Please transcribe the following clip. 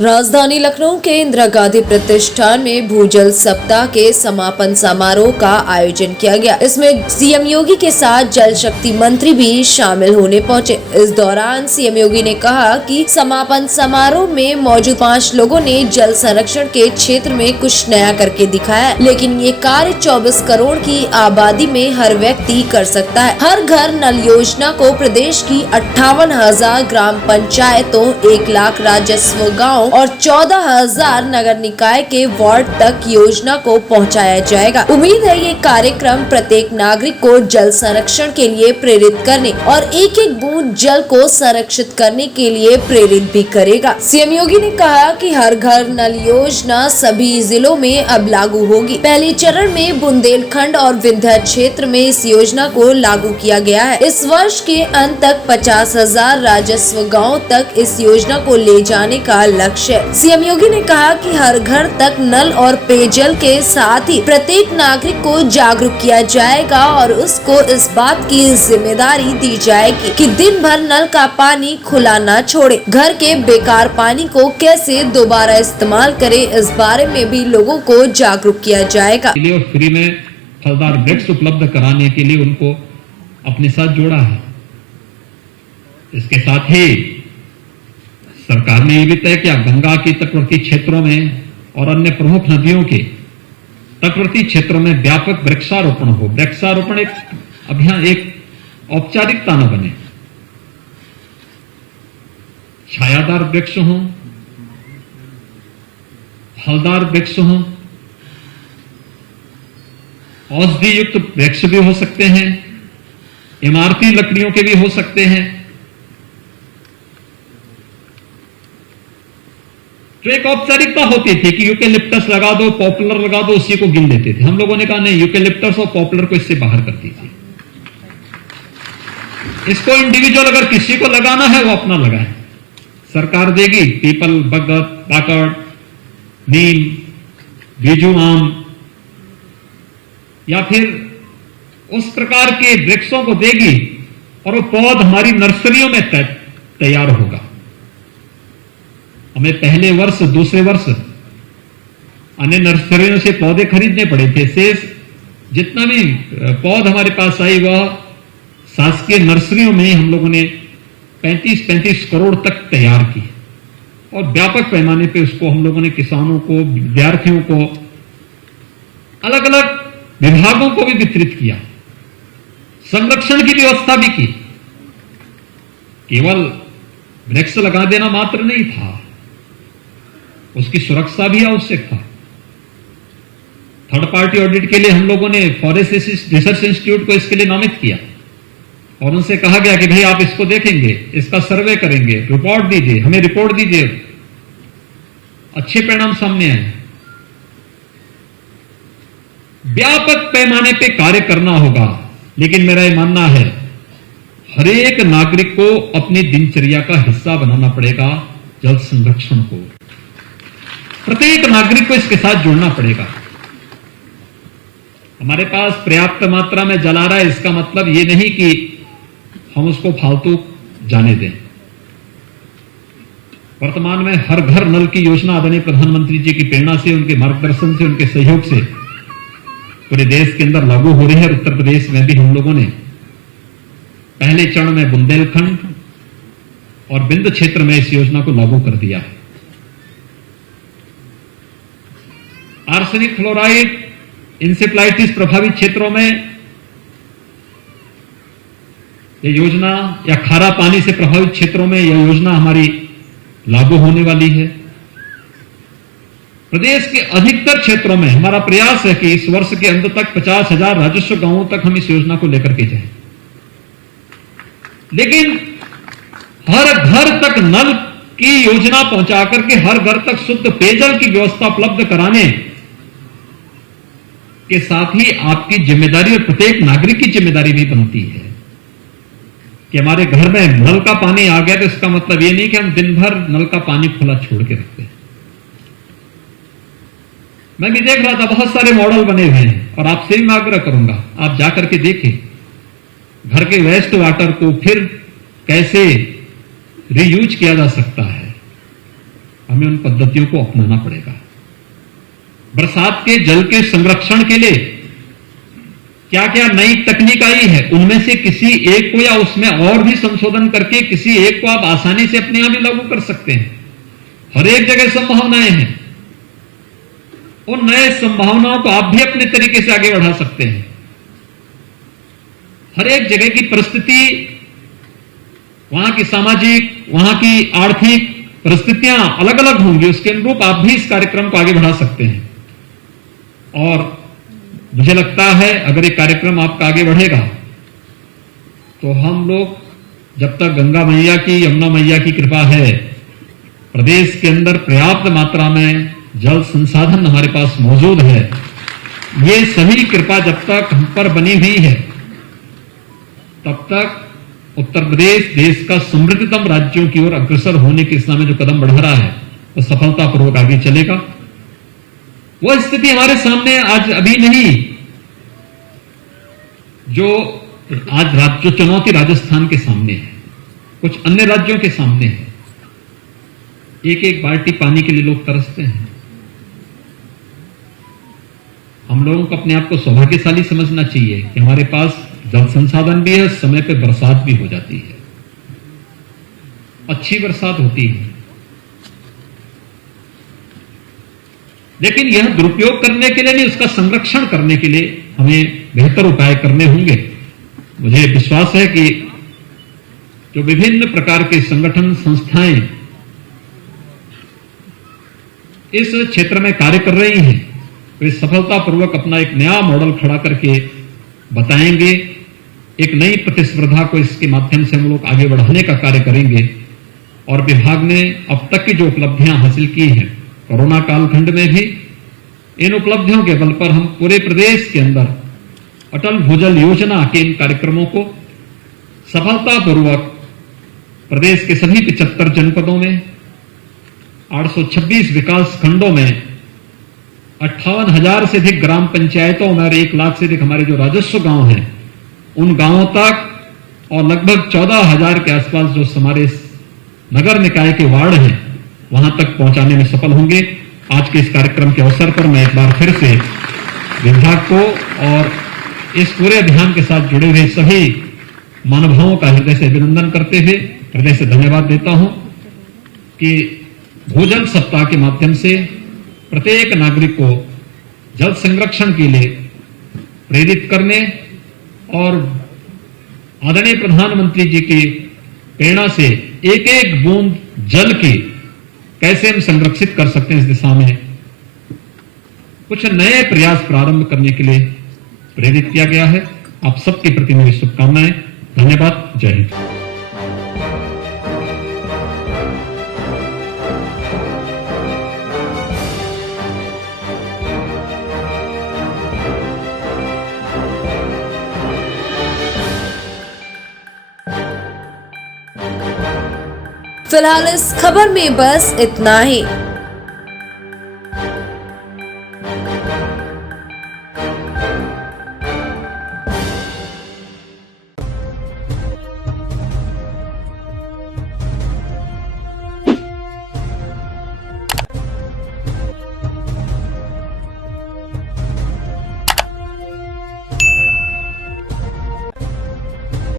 राजधानी लखनऊ के इंदिरा गांधी प्रतिष्ठान में भूजल सप्ताह के समापन समारोह का आयोजन किया गया। इसमें सीएम योगी के साथ जल शक्ति मंत्री भी शामिल होने पहुंचे। इस दौरान सीएम योगी ने कहा कि समापन समारोह में मौजूद 5 लोगों ने जल संरक्षण के क्षेत्र में कुछ नया करके दिखाया, लेकिन ये कार्य 24 करोड़ की आबादी में हर व्यक्ति कर सकता है। हर घर नल योजना को प्रदेश की 58,000 ग्राम पंचायतों, 1 लाख राजस्व गाँव और 14,000 नगर निकाय के वार्ड तक योजना को पहुंचाया जाएगा। उम्मीद है ये कार्यक्रम प्रत्येक नागरिक को जल संरक्षण के लिए प्रेरित करने और एक एक बूंद जल को संरक्षित करने के लिए प्रेरित भी करेगा। सीएम योगी ने कहा कि हर घर नल योजना सभी जिलों में अब लागू होगी। पहले चरण में बुंदेलखंड और विंध्य क्षेत्र में इस योजना को लागू किया गया है। इस वर्ष के अंत तक 50,000 राजस्व गाँव तक इस योजना को ले जाने का लक्ष्य। सीएम योगी ने कहा कि हर घर तक नल और पेयजल के साथ ही प्रत्येक नागरिक को जागरूक किया जाएगा और उसको इस बात की जिम्मेदारी दी जाएगी कि दिन भर नल का पानी खुला न छोड़े। घर के बेकार पानी को कैसे दोबारा इस्तेमाल करें, इस बारे में भी लोगों को जागरूक किया जाएगा। फ्री में फलदार वृक्ष उपलब्ध कराने के लिए उनको अपने साथ जोड़ा है। इसके साथ ही सरकार ने यह भी तय किया गंगा के तटवर्ती क्षेत्रों में और अन्य प्रमुख नदियों के तटवर्ती क्षेत्रों में व्यापक वृक्षारोपण हो। वृक्षारोपण एक अभियान एक औपचारिकता न बने। छायादार वृक्ष हो, फलदार वृक्ष हो, औषधि युक्त वृक्ष भी हो सकते हैं, इमारती लकड़ियों के भी हो सकते हैं। जो एक औपचारिकता होती थी कि यूकेलिप्टस लगा दो, पॉपुलर लगा दो, उसी को गिन लेते थे। हम लोगों ने कहा नहीं, यूकेलिप्टस और पॉपुलर को इससे बाहर कर दीजिए। इसको इंडिविजुअल अगर किसी को लगाना है वो अपना लगाए। सरकार देगी पीपल, बगत, पाकड़, नीम, बीजू आम या फिर उस प्रकार के वृक्षों को देगी और वो पौध हमारी नर्सरियों में तैयार होगा। हमें पहले वर्ष, दूसरे वर्ष अन्य नर्सरियों से पौधे खरीदने पड़े थे। शेष जितना भी पौध हमारे पास आई वह शासकीय नर्सरियों में हम लोगों ने 35 करोड़ तक तैयार की और व्यापक पैमाने पे उसको हम लोगों ने किसानों को, विद्यार्थियों को, अलग अलग विभागों को भी वितरित किया। संरक्षण की व्यवस्था भी की। केवल वृक्ष लगा देना मात्र नहीं था, उसकी सुरक्षा भी आवश्यक था। थर्ड पार्टी ऑडिट के लिए हम लोगों ने फॉरेस्ट रिसर्च इंस्टीट्यूट को इसके लिए नामित किया और उनसे कहा गया कि भाई आप इसको देखेंगे, इसका सर्वे करेंगे, रिपोर्ट दीजिए, हमें रिपोर्ट दीजिए। अच्छे परिणाम सामने आए। व्यापक पैमाने पे कार्य करना होगा, लेकिन मेरा यह मानना है हर एक नागरिक को अपनी दिनचर्या का हिस्सा बनाना पड़ेगा। जल संरक्षण को प्रत्येक नागरिक को इसके साथ जोड़ना पड़ेगा। हमारे पास पर्याप्त मात्रा में जल आ रहा है, इसका मतलब यह नहीं कि हम उसको फालतू जाने दें। वर्तमान में हर घर नल की योजना आदरणीय प्रधानमंत्री जी की प्रेरणा से, उनके मार्गदर्शन से, उनके सहयोग से पूरे देश के अंदर लागू हो रही है। उत्तर प्रदेश में भी हम लोगों ने पहले चरण में बुंदेलखंड और विंध्य क्षेत्र में इस योजना को लागू कर दिया है। आर्सेनिक, फ्लोराइड, इंसेफ्लाइटिस प्रभावित क्षेत्रों में यह योजना, या खारा पानी से प्रभावित क्षेत्रों में यह योजना हमारी लागू होने वाली है। प्रदेश के अधिकतर क्षेत्रों में हमारा प्रयास है कि इस वर्ष के अंत तक 50,000 राजस्व गांवों तक हम इस योजना को लेकर के जाएं। लेकिन हर घर तक नल की योजना पहुंचा करके हर घर तक शुद्ध पेयजल की व्यवस्था उपलब्ध कराने के साथ ही आपकी जिम्मेदारी और प्रत्येक नागरिक की जिम्मेदारी भी बनती है कि हमारे घर में नल का पानी आ गया तो इसका मतलब यह नहीं कि हम दिन भर नल का पानी खुला छोड़ के रखते हैं। मैं भी देख रहा था बहुत सारे मॉडल बने हुए हैं और आपसे भी मैं आग्रह करूंगा आप जाकर के देखें घर के वेस्ट वाटर को फिर कैसे रीयूज किया जा सकता है हमें उन पद्धतियों को अपनाना पड़ेगा। बरसात के जल के संरक्षण के लिए क्या क्या नई तकनीक आई है, उनमें से किसी एक को या उसमें और भी संशोधन करके किसी एक को आप आसानी से अपने यहां भी लागू कर सकते हैं। हर एक जगह संभावनाएं हैं, उन नए संभावनाओं को आप भी अपने तरीके से आगे बढ़ा सकते हैं। हर एक जगह की परिस्थिति, वहां की सामाजिक, वहां की आर्थिक परिस्थितियां अलग अलग होंगी, उसके अनुरूप आप भी इस कार्यक्रम को आगे बढ़ा सकते हैं। और मुझे लगता है अगर ये कार्यक्रम आपका आगे बढ़ेगा तो हम लोग, जब तक गंगा मैया की, यमुना मैया की कृपा है, प्रदेश के अंदर पर्याप्त मात्रा में जल संसाधन हमारे पास मौजूद है, ये सभी कृपा जब तक हम पर बनी हुई है, तब तक उत्तर प्रदेश देश का समृद्धतम राज्यों की ओर अग्रसर होने की दिशा में जो कदम बढ़ा रहा है वो सफलतापूर्वक आगे चलेगा। वो स्थिति हमारे सामने आज अभी नहीं, जो आज जो चुनौती राजस्थान के सामने है, कुछ अन्य राज्यों के सामने है। एक एक बाल्टी पानी के लिए लोग तरसते हैं। हम लोगों को अपने आप को सौभाग्यशाली समझना चाहिए कि हमारे पास जल संसाधन भी है, समय पे बरसात भी हो जाती है, अच्छी बरसात होती है। लेकिन यह दुरुपयोग करने के लिए नहीं, उसका संरक्षण करने के लिए हमें बेहतर उपाय करने होंगे। मुझे विश्वास है कि जो विभिन्न प्रकार के संगठन, संस्थाएं इस क्षेत्र में कार्य कर रही हैं, वे सफलतापूर्वक अपना एक नया मॉडल खड़ा करके बताएंगे। एक नई प्रतिस्पर्धा को इसके माध्यम से हम लोग आगे बढ़ाने का कार्य करेंगे। और विभाग ने अब तक की जो उपलब्धियां हासिल की हैं, कोरोना कालखंड में भी इन उपलब्धियों के बल पर हम पूरे प्रदेश के अंदर अटल भूजल योजना के इन कार्यक्रमों को सफलतापूर्वक प्रदेश के सभी 75 जनपदों में, 826 विकास खंडों में, 58,000 से अधिक ग्राम पंचायतों में और 1 लाख से अधिक हमारे जो राजस्व गांव हैं, उन गांवों तक, और लगभग 14,000 के आसपास जो हमारे नगर निकाय के वार्ड हैं, वहां तक पहुंचाने में सफल होंगे। आज के इस कार्यक्रम के अवसर पर मैं एक बार फिर से विभाग को और इस पूरे अभियान के साथ जुड़े हुए सभी महानुभावों का हृदय से अभिनंदन करते हुए हृदय से धन्यवाद देता हूं कि भूजल सप्ताह के माध्यम से प्रत्येक नागरिक को जल संरक्षण के लिए प्रेरित करने और आदरणीय प्रधानमंत्री जी की प्रेरणा से एक एक बूंद जल की कैसे हम संरक्षित कर सकते हैं, इस दिशा में कुछ नए प्रयास प्रारंभ करने के लिए प्रेरित किया गया है। आप सबके प्रति मेरी शुभकामनाएं। धन्यवाद। जय हिंद। फिलहाल इस खबर में बस इतना ही।